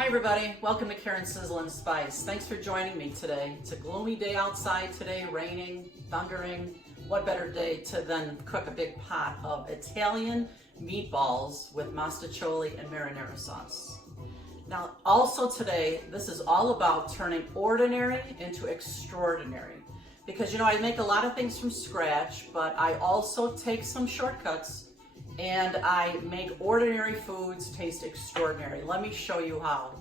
Hi everybody, welcome to Karen Sizzle and Spice. Thanks for joining me today. It's a gloomy day outside today, raining, thundering. What better day to then cook a big pot of Italian meatballs with mostaccioli and marinara sauce. Now also today, this is all about turning ordinary into extraordinary. Because I make a lot of things from scratch, but I also take some shortcuts and I make ordinary foods taste extraordinary. Let me show you how.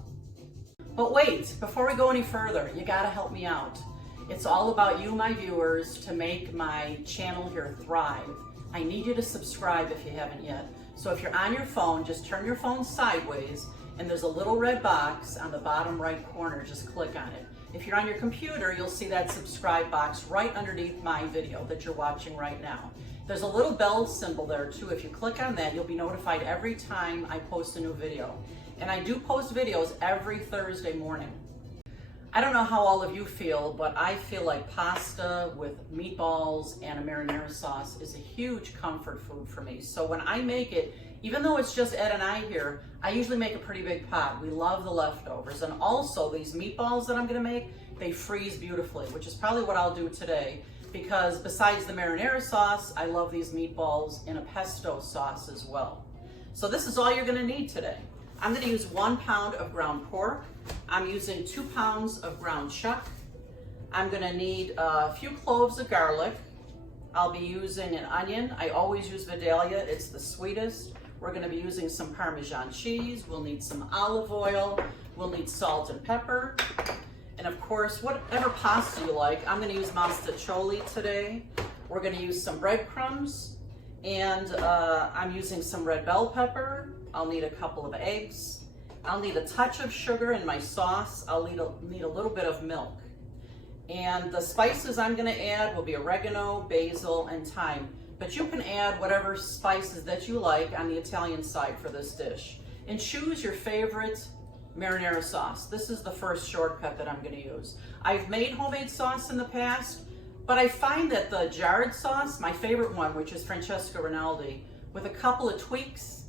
But wait, before we go any further, you gotta help me out. It's all about you, my viewers, to make my channel here thrive. I need you to subscribe if you haven't yet. So if you're on your phone, just turn your phone sideways and there's a little red box on the bottom right corner, just click on it. If you're on your computer, you'll see that subscribe box right underneath my video that you're watching right now. There's a little bell symbol there too. If you click on that, you'll be notified every time I post a new video. And I do post videos every Thursday morning. I don't know how all of you feel, but I feel like pasta with meatballs and a marinara sauce is a huge comfort food for me. So when I make it, even though it's just Ed and I here, I usually make a pretty big pot. We love the leftovers. And also these meatballs that I'm gonna make, they freeze beautifully, which is probably what I'll do today. Because besides the marinara sauce, I love these meatballs in a pesto sauce as well. So this is all you're gonna need today. I'm gonna use 1 pound of ground pork. I'm using 2 pounds of ground chuck. I'm gonna need a few cloves of garlic. I'll be using an onion. I always use Vidalia, it's the sweetest. We're gonna be using some Parmesan cheese. We'll need some olive oil. We'll need salt and pepper. And of course, whatever pasta you like, I'm gonna use mostaccioli today. We're gonna use some breadcrumbs, and I'm using some red bell pepper. I'll need a couple of eggs. I'll need a touch of sugar in my sauce. I'll need a little bit of milk. And the spices I'm gonna add will be oregano, basil, and thyme. But you can add whatever spices that you like on the Italian side for this dish. And choose your favorite marinara sauce. This is the first shortcut that I'm gonna use. I've made homemade sauce in the past, but I find that the jarred sauce, my favorite one, which is Francesca Rinaldi, with a couple of tweaks,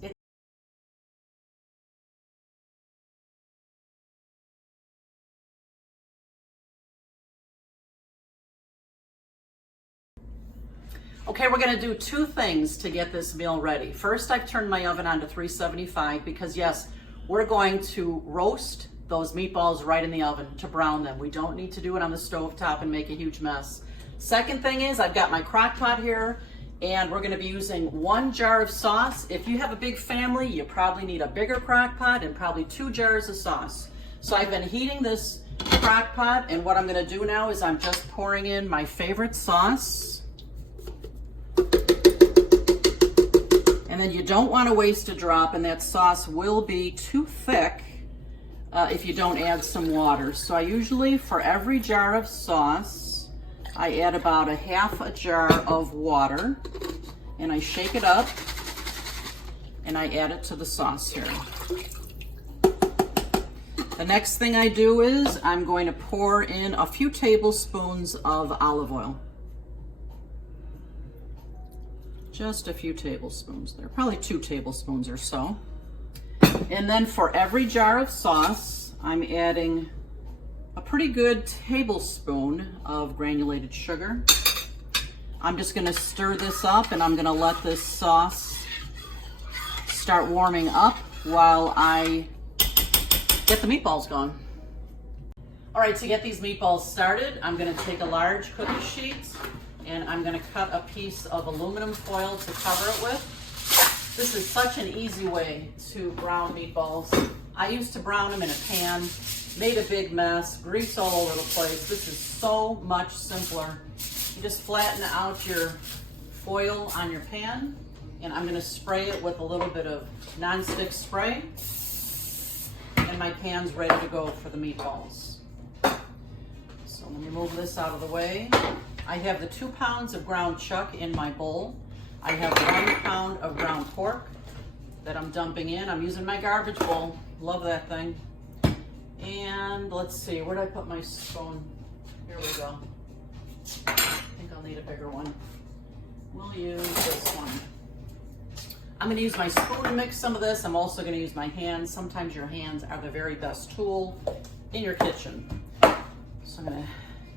Okay, we're gonna do 2 things to get this meal ready. First, I've turned my oven on to 375 because yes, we're going to roast those meatballs right in the oven to brown them. We don't need to do it on the stove top and make a huge mess. Second thing is I've got my crock pot here and we're gonna be using 1 jar of sauce. If you have a big family, you probably need a bigger crock pot and probably 2 jars of sauce. So I've been heating this crock pot, and what I'm gonna do now is I'm just pouring in my favorite sauce. And then you don't want to waste a drop, and that sauce will be too thick if you don't add some water. So I usually, for every jar of sauce, I add about a half a jar of water, and I shake it up, and I add it to the sauce here. The next thing I do is I'm going to pour in a few tablespoons of olive oil. Just a few tablespoons there, probably 2 tablespoons or so. And then for every jar of sauce, I'm adding a pretty good tablespoon of granulated sugar. I'm just gonna stir this up, and I'm gonna let this sauce start warming up while I get the meatballs going. All right, to get these meatballs started, I'm gonna take a large cookie sheet and I'm gonna cut a piece of aluminum foil to cover it with. This is such an easy way to brown meatballs. I used to brown them in a pan, made a big mess, grease all over the place. This is so much simpler. You just flatten out your foil on your pan, and I'm gonna spray it with a little bit of nonstick spray, and my pan's ready to go for the meatballs. So let me move this out of the way. I have the 2 pounds of ground chuck in my bowl. I have 1 pound of ground pork that I'm dumping in. I'm using my garbage bowl. Love that thing. And let's see, where did I put my spoon? Here we go. I think I'll need a bigger one. We'll use this one. I'm gonna use my spoon to mix some of this. I'm also gonna use my hands. Sometimes your hands are the very best tool in your kitchen. So I'm gonna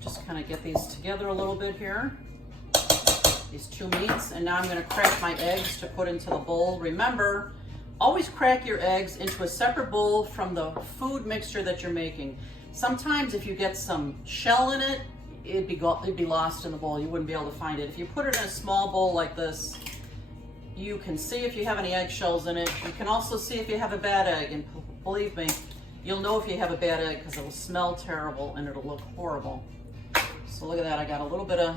just kind of get these together a little bit here. These two meats, and now I'm gonna crack my eggs to put into the bowl. Remember, always crack your eggs into a separate bowl from the food mixture that you're making. Sometimes if you get some shell in it, it'd be lost in the bowl. You wouldn't be able to find it. If you put it in a small bowl like this, you can see if you have any eggshells in it. You can also see if you have a bad egg, and believe me, you'll know if you have a bad egg because it will smell terrible and it'll look horrible. So look at that, I got a little bit of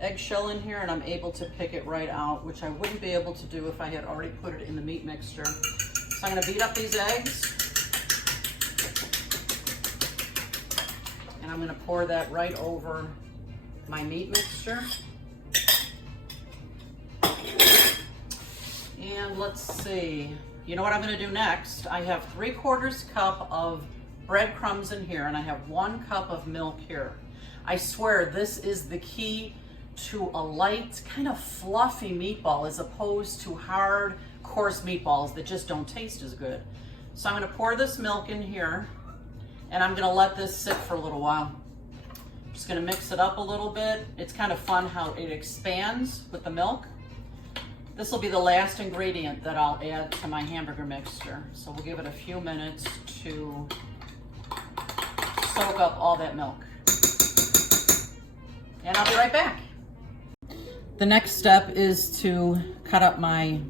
eggshell in here and I'm able to pick it right out, which I wouldn't be able to do if I had already put it in the meat mixture. So I'm gonna beat up these eggs. And I'm gonna pour that right over my meat mixture. And let's see, you know what I'm gonna do next? I have 3/4 cup of breadcrumbs in here and I have 1 cup of milk here. I swear this is the key to a light, kind of fluffy meatball as opposed to hard, coarse meatballs that just don't taste as good. So I'm gonna pour this milk in here and I'm gonna let this sit for a little while. I'm just gonna mix it up a little bit. It's kind of fun how it expands with the milk. This will be the last ingredient that I'll add to my hamburger mixture. So we'll give it a few minutes to soak up all that milk. And I'll be right back. The next step is to cut up my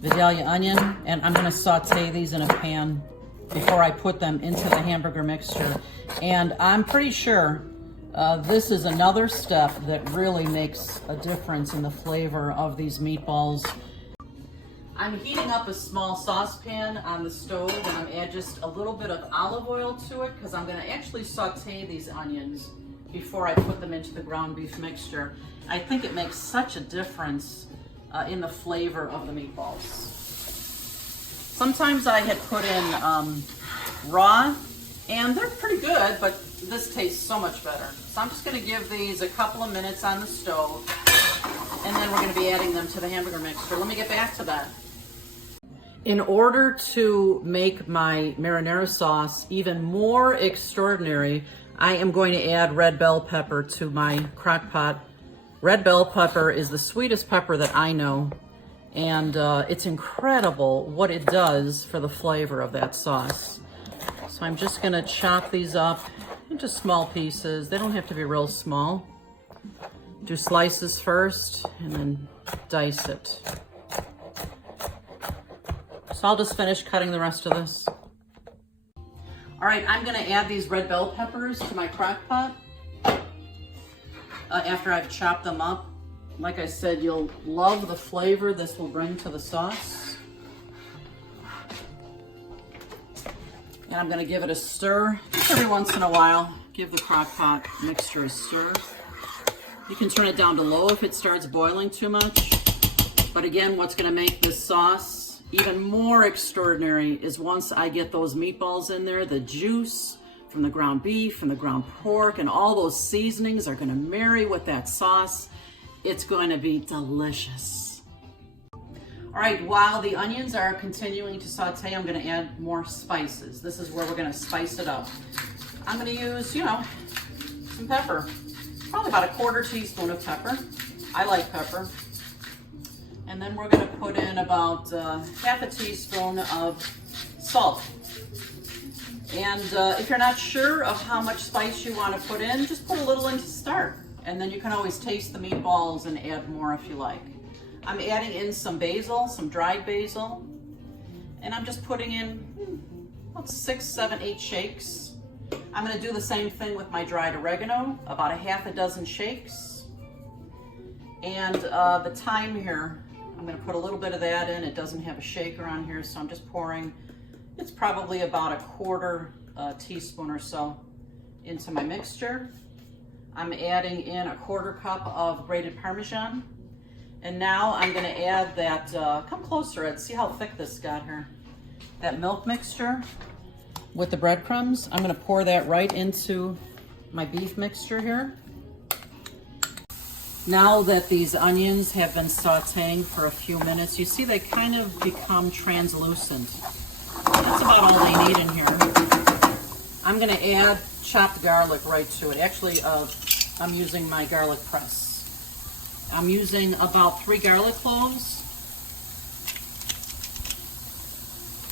Vidalia onion, and I'm gonna saute these in a pan before I put them into the hamburger mixture. And I'm pretty sure this is another step that really makes a difference in the flavor of these meatballs. I'm heating up a small saucepan on the stove and I'm adding just a little bit of olive oil to it because I'm gonna actually saute these onions before I put them into the ground beef mixture. I think it makes such a difference in the flavor of the meatballs. Sometimes I had put in raw and they're pretty good, but this tastes so much better. So I'm just gonna give these a couple of minutes on the stove and then we're gonna be adding them to the hamburger mixture. Let me get back to that. In order to make my marinara sauce even more extraordinary, I am going to add red bell pepper to my crock pot. Red bell pepper is the sweetest pepper that I know, and it's incredible what it does for the flavor of that sauce. So I'm just gonna chop these up into small pieces. They don't have to be real small. Do slices first and then dice it. So I'll just finish cutting the rest of this. All right, I'm gonna add these red bell peppers to my crock pot after I've chopped them up. Like I said, you'll love the flavor this will bring to the sauce. And I'm gonna give it a stir just every once in a while. Give the crock pot mixture a stir. You can turn it down to low if it starts boiling too much. But again, what's gonna make this sauce even more extraordinary is once I get those meatballs in there, the juice from the ground beef and the ground pork and all those seasonings are gonna marry with that sauce. It's going to be delicious. All right, while the onions are continuing to saute, I'm gonna add more spices. This is where we're gonna spice it up. I'm gonna use, some pepper. Probably about a 1/4 teaspoon of pepper. I like pepper. And then we're gonna put in about 1/2 teaspoon of salt. And if you're not sure of how much spice you wanna put in, just put a little in to start. And then you can always taste the meatballs and add more if you like. I'm adding in some basil, some dried basil. And I'm just putting in about 6, 7, 8 shakes. I'm gonna do the same thing with my dried oregano, about a 1/2 shakes. And the thyme here, I'm gonna put a little bit of that in. It doesn't have a shaker on here, so I'm just pouring, it's probably about a 1/4 teaspoon or so into my mixture. I'm adding in a 1/4 cup of grated Parmesan. And now I'm gonna add that, come closer, Ed, see how thick this got here. That milk mixture with the breadcrumbs. I'm gonna pour that right into my beef mixture here. Now that these onions have been sauteing for a few minutes, you see they kind of become translucent. That's about all they need in here. I'm going to add chopped garlic right to it. Actually, I'm using my garlic press. I'm using about 3 garlic cloves.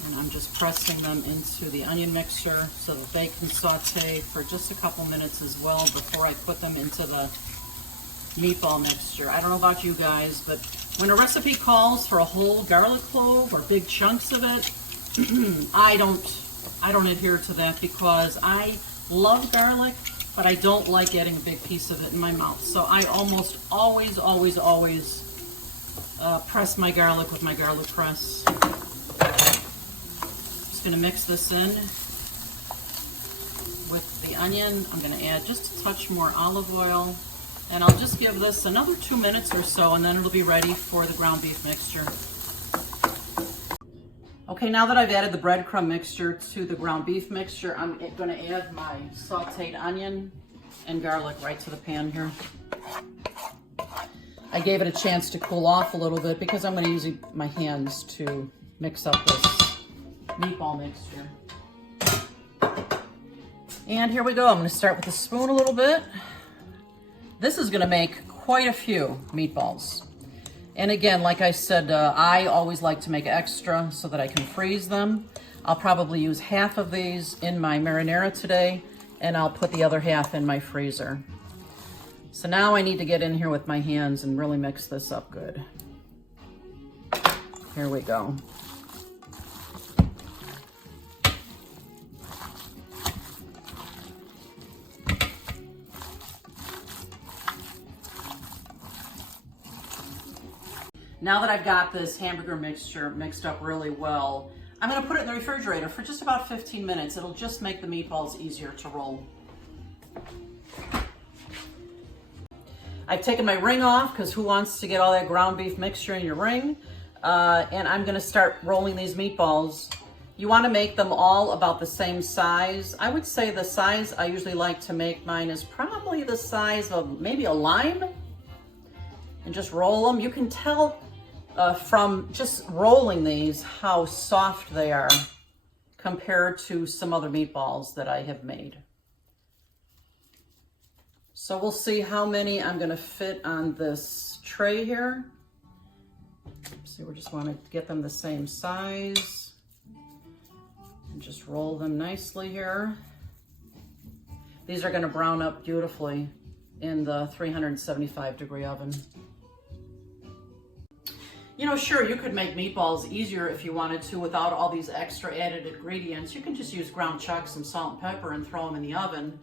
And I'm just pressing them into the onion mixture so that they can saute for just a couple minutes as well before I put them into the meatball mixture. I don't know about you guys, but when a recipe calls for a whole garlic clove or big chunks of it, I don't adhere to that because I love garlic, but I don't like getting a big piece of it in my mouth. So I almost always press my garlic with my garlic press. Just gonna mix this in with the onion. I'm gonna add just a touch more olive oil. And I'll just give this another 2 minutes or so, and then it'll be ready for the ground beef mixture. Okay, now that I've added the breadcrumb mixture to the ground beef mixture, I'm going to add my sauteed onion and garlic right to the pan here. I gave it a chance to cool off a little bit because I'm going to use my hands to mix up this meatball mixture. And here we go. I'm going to start with the spoon a little bit. This is going to make quite a few meatballs. And again, like I said, I always like to make extra so that I can freeze them. I'll probably use half of these in my marinara today, and I'll put the other half in my freezer. So now I need to get in here with my hands and really mix this up good. Here we go. Now that I've got this hamburger mixture mixed up really well, I'm going to put it in the refrigerator for just about 15 minutes. It'll just make the meatballs easier to roll. I've taken my ring off because who wants to get all that ground beef mixture in your ring? And I'm going to start rolling these meatballs. You want to make them all about the same size. I would say the size I usually like to make mine is probably the size of maybe a lime. And just roll them. You can tell from just rolling these how soft they are compared to some other meatballs that I have made. So we'll see how many I'm going to fit on this tray here. So we just want to get them the same size and just roll them nicely here. These are going to brown up beautifully in the 375-degree oven. You know, sure, you could make meatballs easier if you wanted to without all these extra added ingredients. You can just use ground chuck, some salt and pepper, and throw them in the oven.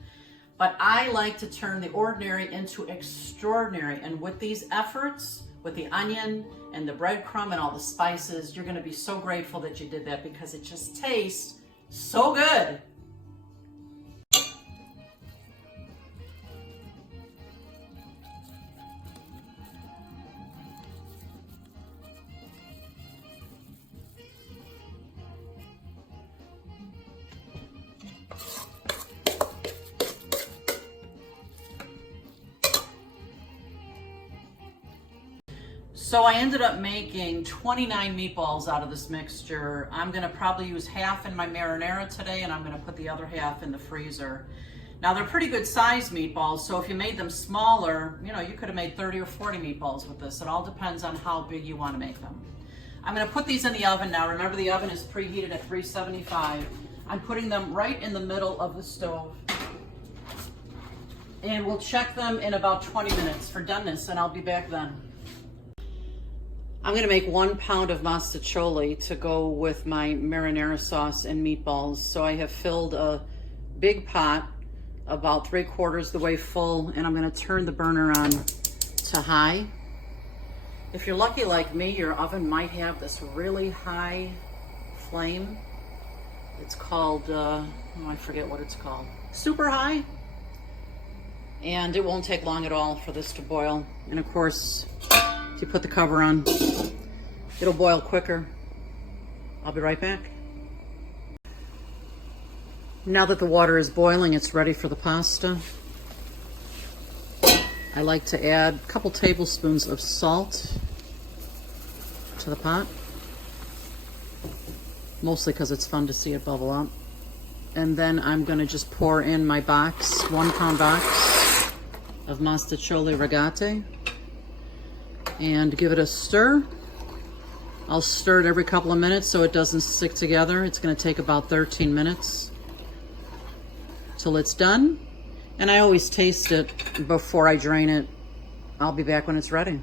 But I like to turn the ordinary into extraordinary. And with these efforts, with the onion and the breadcrumb and all the spices, you're going to be so grateful that you did that because it just tastes so good. So I ended up making 29 meatballs out of this mixture. I'm gonna probably use half in my marinara today, and I'm gonna put the other half in the freezer. Now they're pretty good sized meatballs, so if you made them smaller, you know, you could have made 30 or 40 meatballs with this. It all depends on how big you wanna make them. I'm gonna put these in the oven now. Remember, the oven is preheated at 375. I'm putting them right in the middle of the stove. And we'll check them in about 20 minutes for doneness, and I'll be back then. I'm going to make 1 pound of mostaccioli to go with my marinara sauce and meatballs. So I have filled a big pot about 3/4 the way full, and I'm going to turn the burner on to high. If you're lucky like me, your oven might have this really high flame. It's called, I forget what it's called. Super high. And it won't take long at all for this to boil. And of course, if you put the cover on, it'll boil quicker. I'll be right back. Now that the water is boiling, it's ready for the pasta. I like to add a couple tablespoons of salt to the pot, mostly because it's fun to see it bubble up. And then I'm going to just pour in my box, 1 pound box of Mostaccioli Regate, and give it a stir. I'll stir it every couple of minutes so it doesn't stick together. It's going to take about 13 minutes till it's done. And I always taste it before I drain it. I'll be back when it's ready.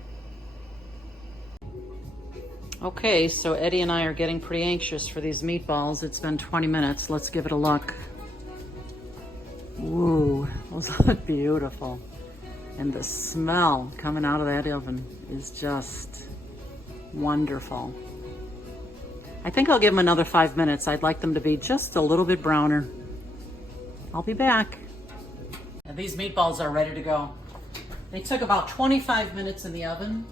Okay, so Eddie and I are getting pretty anxious for these meatballs. It's been 20 minutes. Let's give it a look. Ooh, those look beautiful. And the smell coming out of that oven is just wonderful. I think I'll give them another 5 minutes. I'd like them to be just a little bit browner. I'll be back. And these meatballs are ready to go. They took about 25 minutes in the oven.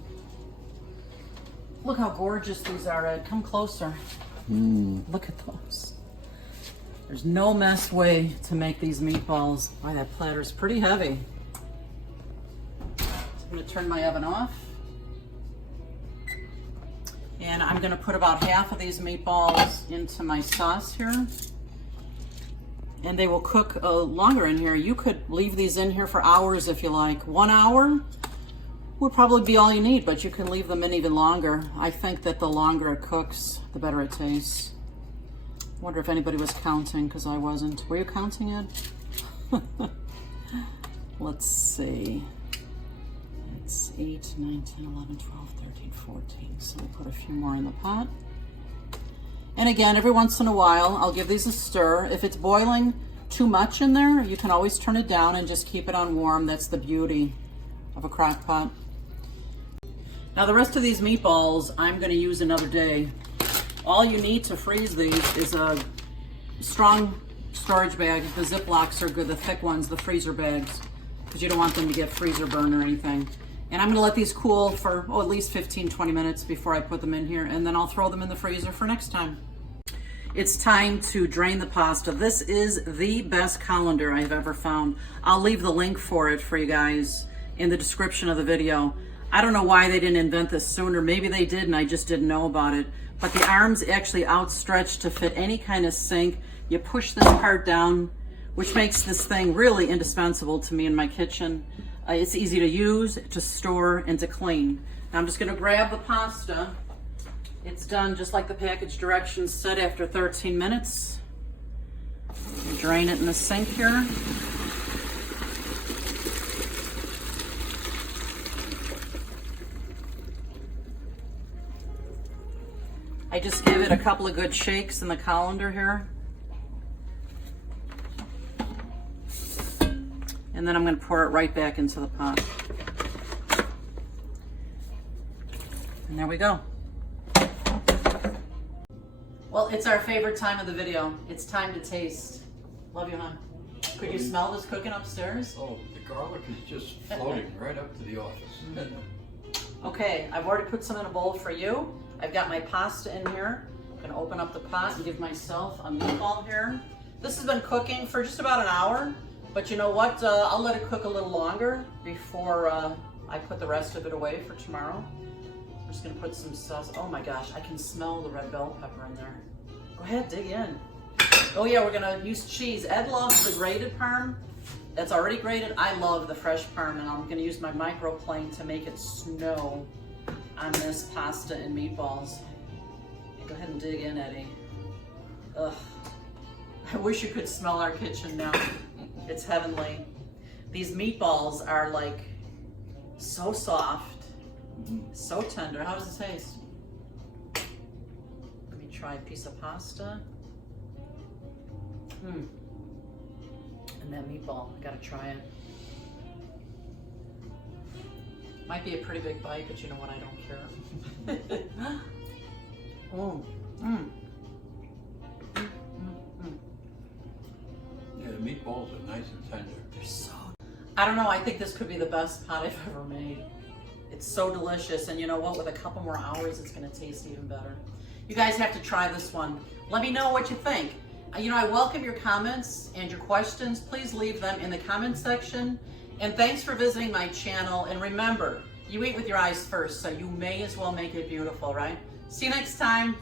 Look how gorgeous these are, Ed. Come closer. Look at those. There's no mess way to make these meatballs. Boy, that platter's pretty heavy. So I'm going to turn my oven off. And I'm going to put about half of these meatballs into my sauce here. And they will cook longer in here. You could leave these in here for hours if you like. 1 hour would probably be all you need, but you can leave them in even longer. I think that the longer it cooks, the better it tastes. I wonder if anybody was counting, because I wasn't. Were you counting, Ed? Let's see. It's 8, 9, 10, 11, 12, 13, 14. So we'll put a few more in the pot. And again, every once in a while, I'll give these a stir. If it's boiling too much in there, you can always turn it down and just keep it on warm. That's the beauty of a crock pot. Now the rest of these meatballs, I'm going to use another day. All you need to freeze these is a strong storage bag. The Ziplocs are good, the thick ones, the freezer bags, because you don't want them to get freezer burn or anything. And I'm going to let these cool for at least 15-20 minutes before I put them in here, and then I'll throw them in the freezer for next time. It's time to drain the pasta. This is the best colander I've ever found. I'll leave the link for it for you guys in the description of the video. I don't know why they didn't invent this sooner. Maybe they did and I just didn't know about it. But the arms actually outstretch to fit any kind of sink. You push this part down, which makes this thing really indispensable to me in my kitchen. It's easy to use, to store, and to clean. Now I'm just going to grab the pasta. It's done just like the package directions said after 13 minutes. Drain it in the sink here. I just give it a couple of good shakes in the colander here. And then I'm going to pour it right back into the pot. And there we go. Well, it's our favorite time of the video. It's time to taste. Love you, hon. Could you smell this cooking upstairs? Oh, the garlic is just floating right up to the office. Okay, I've already put some in a bowl for you. I've got my pasta in here. I'm going to open up the pot and give myself a meatball here. This has been cooking for just about an hour. But you know what? I'll let it cook a little longer before I put the rest of it away for tomorrow. I'm just going to put some sauce. Oh my gosh, I can smell the red bell pepper in there. Go ahead, dig in. Oh yeah, we're going to use cheese. Ed loves the grated parm. That's already grated. I love the fresh parm, and I'm going to use my microplane to make it snow on this pasta and meatballs. Go ahead and dig in, Eddie. Ugh. I wish you could smell our kitchen now. It's heavenly. These meatballs are like so soft, so tender. How does it taste? Let me try a piece of pasta. And that meatball, I gotta try it. Might be a pretty big bite, but you know what? I don't care. Yeah, the meatballs are nice and tender. They're so... I don't know, I think this could be the best pot I've ever made. It's so delicious, and you know what? With a couple more hours, it's gonna taste even better. You guys have to try this one. Let me know what you think. You know, I welcome your comments and your questions. Please leave them in the comment section. And thanks for visiting my channel. And remember, you eat with your eyes first, so you may as well make it beautiful, right? See you next time.